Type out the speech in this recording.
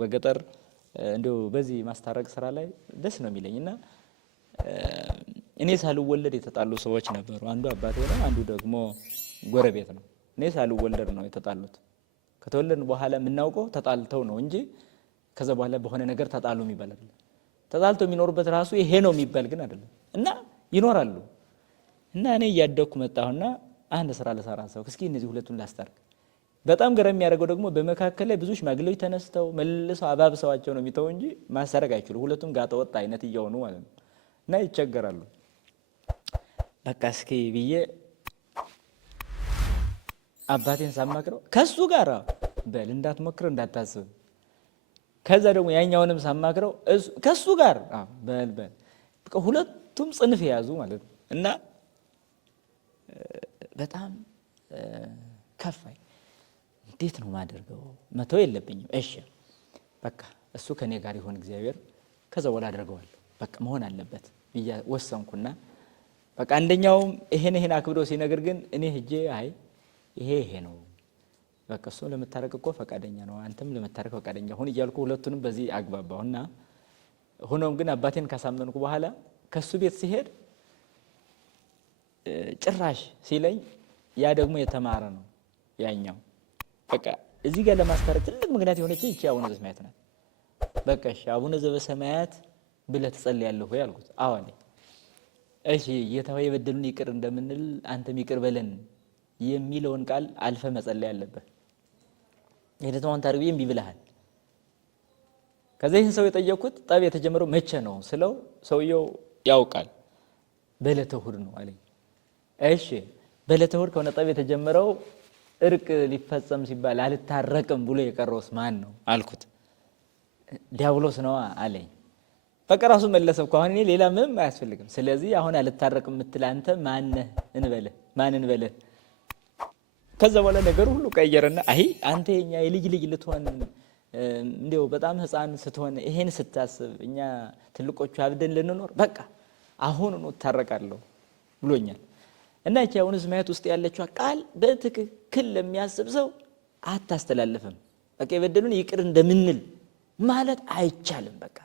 በገጠር እንደው በዚህ ማስታረቅ ስራ ላይ ደስ ነው የሚለኝና እኔ ሳልወለድ የተጣሉ ሰዎች ነበሩ። አንዱ አባቴ ነው፣ አንዱ ደግሞ ጎረቤት ነው። እኔ ሳልወለድ ነው የተጣሉት። ከተወለድን በኋላ የምናውቀው ተጣልተው ነው እንጂ ከዛ በኋላ በሆነ ነገር ተጣሉ የሚባል አይደለም። ተጣልተው የሚኖሩበት ራሱ ይሄ ነው የሚባል ግን አይደለም እና ይኖራሉ። እና እኔ እያደኩ መጣሁና አንድ ስራ ለሰራ ሰው እስኪ እነዚህ ሁለቱን ላስታርቅ። በጣም ገረም የሚያደርገው ደግሞ በመካከል ላይ ብዙ ሽማግሌዎች ተነስተው መልሰው አባብሰዋቸው ነው የሚተው እንጂ ማስታረቅ አይችሉም። ሁለቱም ጋጠ ወጥ አይነት እየሆኑ ማለት ነው እና ይቸገራሉ። በቃ እስኪ ብዬ አባቴን ሳማክረው ከሱ ጋር በል እንዳትሞክር እንዳታስብ። ከዛ ደግሞ ያኛውንም ሳማክረው ከሱ ጋር በል በቃ ሁለቱም ጽንፍ የያዙ ማለት ነው እና በጣም ከፋኝ። እንዴት ነው ማደርገው? መተው የለብኝም። እሺ በቃ እሱ ከኔ ጋር ይሆን እግዚአብሔር፣ ከዛ በኋላ አደርገዋለሁ። በቃ መሆን አለበት ብዬ ወሰንኩና በቃ አንደኛውም ይሄን አክብዶ ሲነግር ግን እኔ ሄጄ አይ ይሄ ነው በቃ እሱ ለመታረቅ እኮ ፈቃደኛ ነው፣ አንተም ለመታረቅ ፈቃደኛ ሁን እያልኩ ሁለቱንም በዚህ አግባባሁና ሆኖም ግን አባቴን ካሳመንኩ በኋላ ከሱ ቤት ሲሄድ ጭራሽ ሲለኝ ያ ደግሞ የተማረ ነው ያኛው። በቃ እዚህ ጋር ለማስታረቅ ትልቅ ምክንያት የሆነችኝ እቺ አቡነ ዘበሰማያት ናት። በቃ እሺ አቡነ ዘበሰማያት ብለህ ትጸልያለህ ወይ አልኩት። አዎ አለኝ። እሺ ጌታ ሆይ የበደሉን ይቅር እንደምንል አንተም ይቅር በለን የሚለውን ቃል አልፈ መጸለይ አለበት። የደተማን ታርቢ እምቢ ብለሃል። ከዛ ይህን ሰው የጠየቅኩት ጠብ የተጀመረው መቼ ነው ስለው ሰውየው ያውቃል፣ በዕለተ እሑድ ነው አለኝ። እሺ በዕለተ እሑድ ከሆነ ጠብ የተጀመረው እርቅ ሊፈጸም ሲባል አልታረቅም ብሎ የቀረውስ ማን ነው አልኩት። ዲያብሎስ ነው አለኝ። በቃ ራሱ መለሰ እኮ አሁን እኔ ሌላ ምንም አያስፈልግም። ስለዚህ አሁን አልታረቅም የምትል አንተ ማነህ እንበልህ። ከዛ በኋላ ነገሩ ሁሉ ቀየረና አይ አንተ የኛ የልጅ ልትሆን እንዴው በጣም ህፃን ስትሆን ይሄን ስታስብ እኛ ትልቆቹ አብደን ልንኖር በቃ አሁን ነው ታረቃለሁ ብሎኛል። እና እቺ አቡነ ዘበሰማያት ውስጥ ያለችው ቃል በትክክል ለሚያስብ ሰው አታስተላልፍም። በቃ የበደሉን ይቅር እንደምንል ማለት አይቻልም በቃ